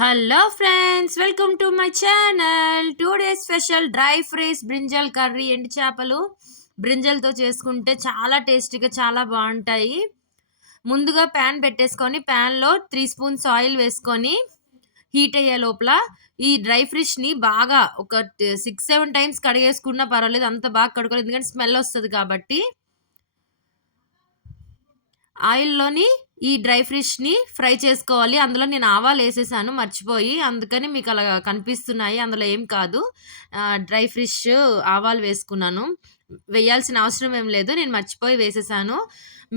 Hello friends, welcome to my channel. Today special dry fries brinjal curry. ఎండు చేపలు బ్రింజల్తో చేసుకుంటే చాలా టేస్టీగా చాలా బాగుంటాయి. ముందుగా ప్యాన్ పెట్టేసుకొని ప్యాన్లో 3 స్పూన్స్ ఆయిల్ వేసుకొని హీట్ అయ్యే లోపల ఈ డ్రై ఫ్రిష్ని బాగా ఒక 6-7 టైమ్స్ కడిగేసుకున్నా పర్వాలేదు, అంత బాగా కడుకోలేదు ఎందుకంటే స్మెల్ వస్తుంది కాబట్టి. ఆయిల్లోని ఈ డ్రై ఫ్రిష్ని ఫ్రై చేసుకోవాలి. అందులో నేను ఆవాలు వేసేసాను మర్చిపోయి, అందుకని మీకు అలా కనిపిస్తున్నాయి, అందులో ఏం కాదు. డ్రై ఫ్రిష్ ఆవాలు వేసుకున్నాను, వేయాల్సిన అవసరం ఏం లేదు, నేను మర్చిపోయి వేసేసాను.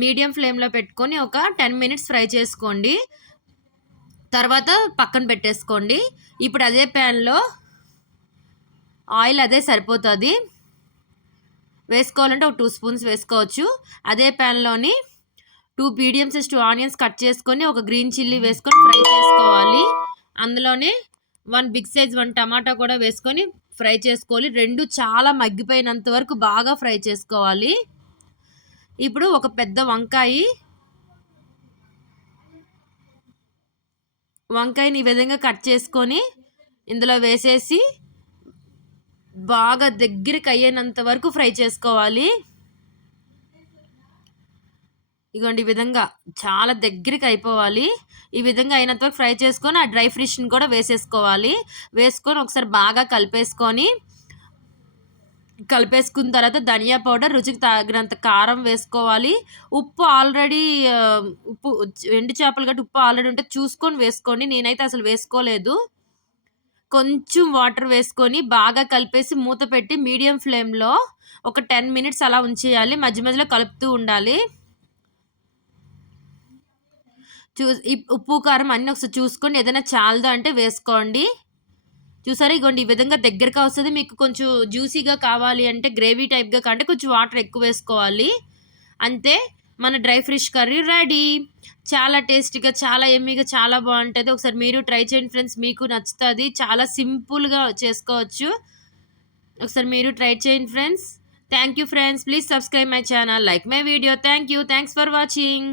మీడియం ఫ్లేమ్లో పెట్టుకొని ఒక 10 మినిట్స్ ఫ్రై చేసుకోండి, తర్వాత పక్కన పెట్టేసుకోండి. ఇప్పుడు అదే ప్యాన్లో ఆయిల్ అదే సరిపోతుంది, వేసుకోవాలంటే ఒక 2 స్పూన్స్ వేసుకోవచ్చు. అదే ప్యాన్లోని 2 మీడియం సైజ్ 2 ఆనియన్స్ కట్ చేసుకొని ఒక గ్రీన్ చిల్లీ వేసుకొని ఫ్రై చేసుకోవాలి. అందులోనే 1 బిగ్ సైజ్ 1 టమాటా కూడా వేసుకొని ఫ్రై చేసుకోవాలి. రెండు చాలా మగ్గిపోయినంత వరకు బాగా ఫ్రై చేసుకోవాలి. ఇప్పుడు ఒక పెద్ద వంకాయని ఈ విధంగా కట్ చేసుకొని ఇందులో వేసేసి బాగా దగ్గరికి అయ్యేంత వరకు ఫ్రై చేసుకోవాలి. ఇగోండి, ఈ విధంగా చాలా దగ్గరికి అయిపోవాలి. ఈ విధంగా అయినంత వరకు ఫ్రై చేసుకొని ఆ డ్రై ఫ్రిష్ని కూడా వేసేసుకోవాలి. వేసుకొని ఒకసారి బాగా కలిపేసుకున్న తర్వాత ధనియా పౌడర్, రుచికి తగినంత కారం వేసుకోవాలి. ఉప్పు ఎండు చేపలు గట్టి ఉప్పు ఆల్రెడీ ఉంటే చూసుకొని వేసుకోండి, నేనైతే అసలు వేసుకోలేదు. కొంచెం వాటర్ వేసుకొని బాగా కలిపేసి మూత పెట్టి మీడియం ఫ్లేమ్లో ఒక 10 మినిట్స్ అలా ఉంచేయాలి. మధ్య మధ్యలో కలుపుతూ ఉండాలి. ఉప్పు కారం అన్నీ ఒకసారి చూసుకొని ఏదైనా చాలదా అంటే వేసుకోండి. చూసారా, ఇగోండి ఈ విధంగా దగ్గరగా వస్తుంది. మీకు కొంచెం జ్యూసీగా కావాలి అంటే, గ్రేవీ టైప్గా కంటే కొంచెం వాటర్ ఎక్కువ వేసుకోవాలి. అంతే, మన డ్రై ఫ్రిష్ కర్రీ రెడీ. చాలా టేస్టీగా, చాలా ఎమ్మీగా, చాలా బాగుంటుంది. ఒకసారి మీరు ట్రై చేయండి ఫ్రెండ్స్, మీకు నచ్చుతుంది. చాలా సింపుల్గా చేసుకోవచ్చు. ఒకసారి మీరు ట్రై చేయండి friends. Thank you friends, please subscribe my channel, like my video. Thanks for watching.